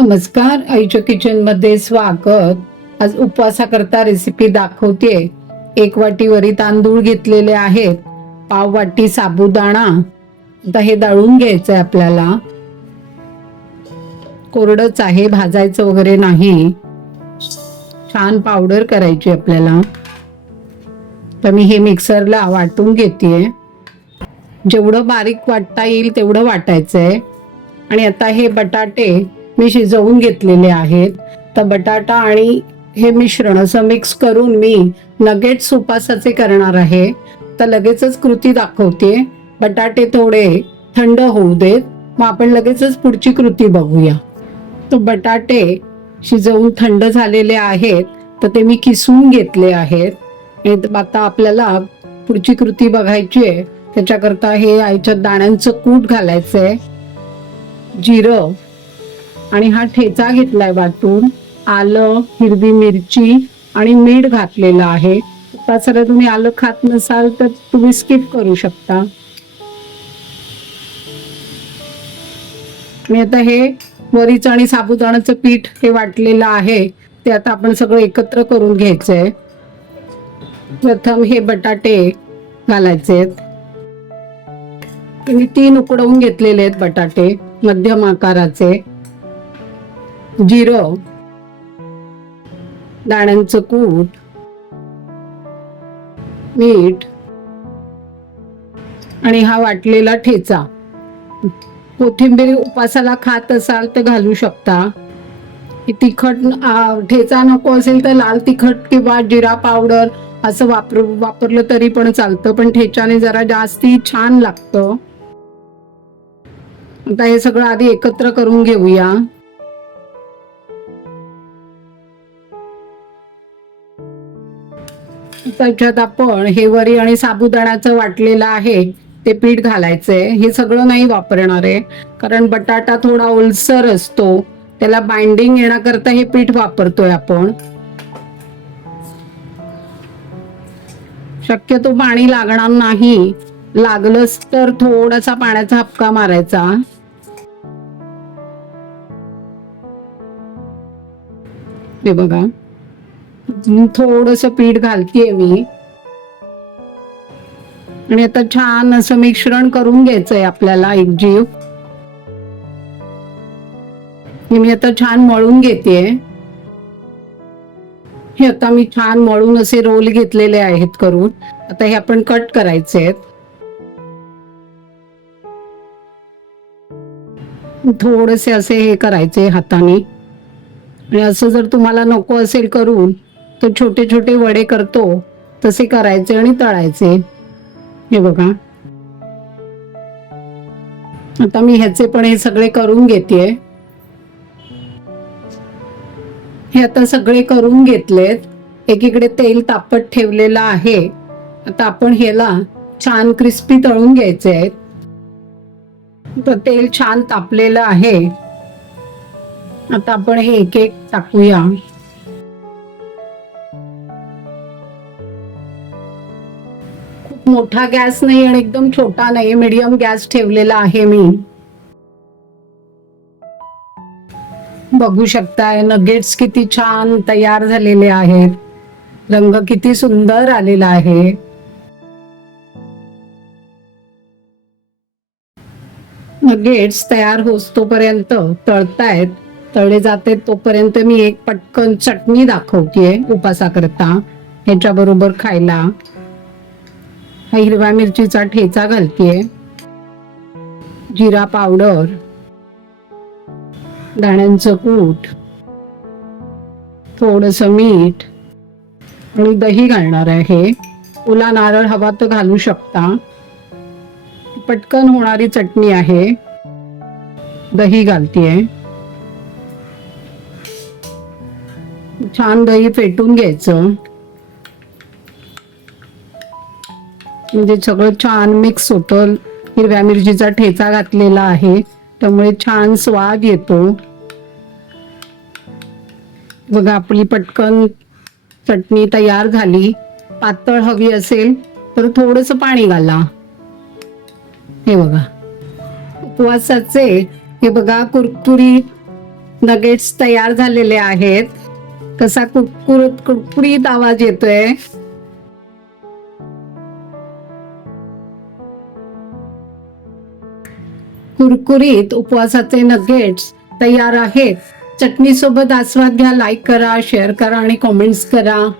नमस्कार आईच्या किचनमध्ये स्वागत. आज उपवासाकरता रेसिपी दाखवते. एक वाटी वरी तांदूळ घेतलेले आहेत. पाव वाटी साबुदाणा. आता हे दळून घ्यायचं आहे आपल्याला. कोरडच आहे भाजायचं वगैरे नाही. छान पावडर करायची आपल्याला. तर मी हे मिक्सरला वाटून घेते जेवढं बारीक वाटता येईल तेवढं वाटायचं आहे आणि आता हे बटाटे मी शिजवून घेतलेले आहेत. तर बटाटा आणि हे मिश्रण असं मिक्स करून मी लगेच सुपासाचे करणार आहे. तर लगेचच कृती दाखवते. बटाटे थोडे थंड होऊ देत. मग आपण लगेचच पुढची कृती बघूया. तर बटाटे शिजवून थंड झालेले आहेत. तर ते मी किसून घेतले आहेत. आता आपल्याला पुढची कृती बघायची आहे. त्याच्याकरता हे आईच्या दाण्यांचं कूट घालायचंय. जिरं. आणि हा ठेचा घेतलाय वाटून. आलं हिरवी मिरची आणि मीठ घातलेलं आहे. सर तुम्ही आलं खात नसाल तर तुम्ही स्किप करू शकता. मी आता हे वरीचं आणि साबुदाणाचं पीठ हे वाटलेलं आहे. ते आता आपण सगळं एकत्र करून घ्यायचंय. प्रथम हे बटाटे घालायचे मी तीन उकडवून घेतलेले आहेत बटाटे मध्यम आकाराचे. जिरं दाण्यांचं कूट मीठ आणि हा वाटलेला ठेचा. कोथिंबीर उपासाला खात असाल तर घालू शकता. तिखट ठेचा नको असेल तर लाल तिखट किंवा जिरा पावडर असं वापर वापरलं तरी पण चालतं. पण ठेच्याने जरा जास्ती छान लागतं. आता हे सगळं आधी एकत्र करून घेऊया. त्याच्यात आपण हे वरी आणि साबुदाण्याचं वाटलेलं आहे ते पीठ घालायचंय. हे सगळं नाही वापरणार आहे कारण बटाटा थोडा ओलसर असतो. त्याला बाइंडिंग येण्याकरता हे पीठ वापरतोय आपण. शक्यतो पाणी लागणार नाही. लागलंच तर थोडासा पाण्याचा हपका मारायचा. हे बघा. थोडस पीठ घालतीये मी. आणि आता छान असं मिश्रण करून घ्यायचंय आपल्याला एकजीव मी आता छान मळून घेते हे आता मी छान मळून असे रोल घेतलेले आहेत करून. आता हे आपण कट करायचे आहेत थोडेसे असे हे करायचे हाताने. आणि असं जर तुम्हाला नको असेल करून तर छोटे छोटे वडे करतो तसे करायचे आणि तळायचे. हे बघा. आता मी ह्याचे पण हे सगळे करून घेते. हे आता सगळे करून घेतलेत. एकीकडे तेल तापत ठेवलेलं आहे. आता आपण ह्याला छान क्रिस्पी तळून घ्यायचे आहेत. तर तेल छान तापलेलं आहे. आता आपण हे एक एक टाकूया. मोठा गॅस नाही आणि एकदम छोटा नाही मीडियम गॅस ठेवलेला आहे मी. बघू शकताय नगेट्स किती छान तयार झालेले आहेत. रंग किती सुंदर आलेला आहे. नगेट्स तयार होतोपर्यंत तळतायत. तळले जाते तोपर्यंत मी एक पटकन चटणी दाखवतेय उपासाकरता. ह्याच्या बरोबर खायला. हा हिरव्या मिरचीचा ठेचा घालतेय. जिरा पावडर. दाण्यांचं कूट. थोडस मीठ. आणि दही घालणार आहे ओला नारळ हवा तर घालू शकता. पटकन होणारी चटणी आहे. दही घालतीये. छान दही फेटून घ्यायचं. म्हणजे सगळं छान मिक्स होतं. हिरव्या मिरचीचा ठेचा घातलेला आहे. त्यामुळे छान स्वाद येतो. बघा आपली पटकन चटणी तयार झाली. पातळ हवी असेल तर थोडस पाणी घाला. हे बघा. उपवासाचे हे बघा कुरकुरी नगेट्स तयार झालेले आहेत. कसा कुरकुरत कुरकुरीत आवाज येतोय. कुरकुरीत उपवासाचे नगेट्स तयार आहेत. चटणीसोबत आस्वाद घ्या लाईक करा शेअर करा आणि कॉमेंट्स करा.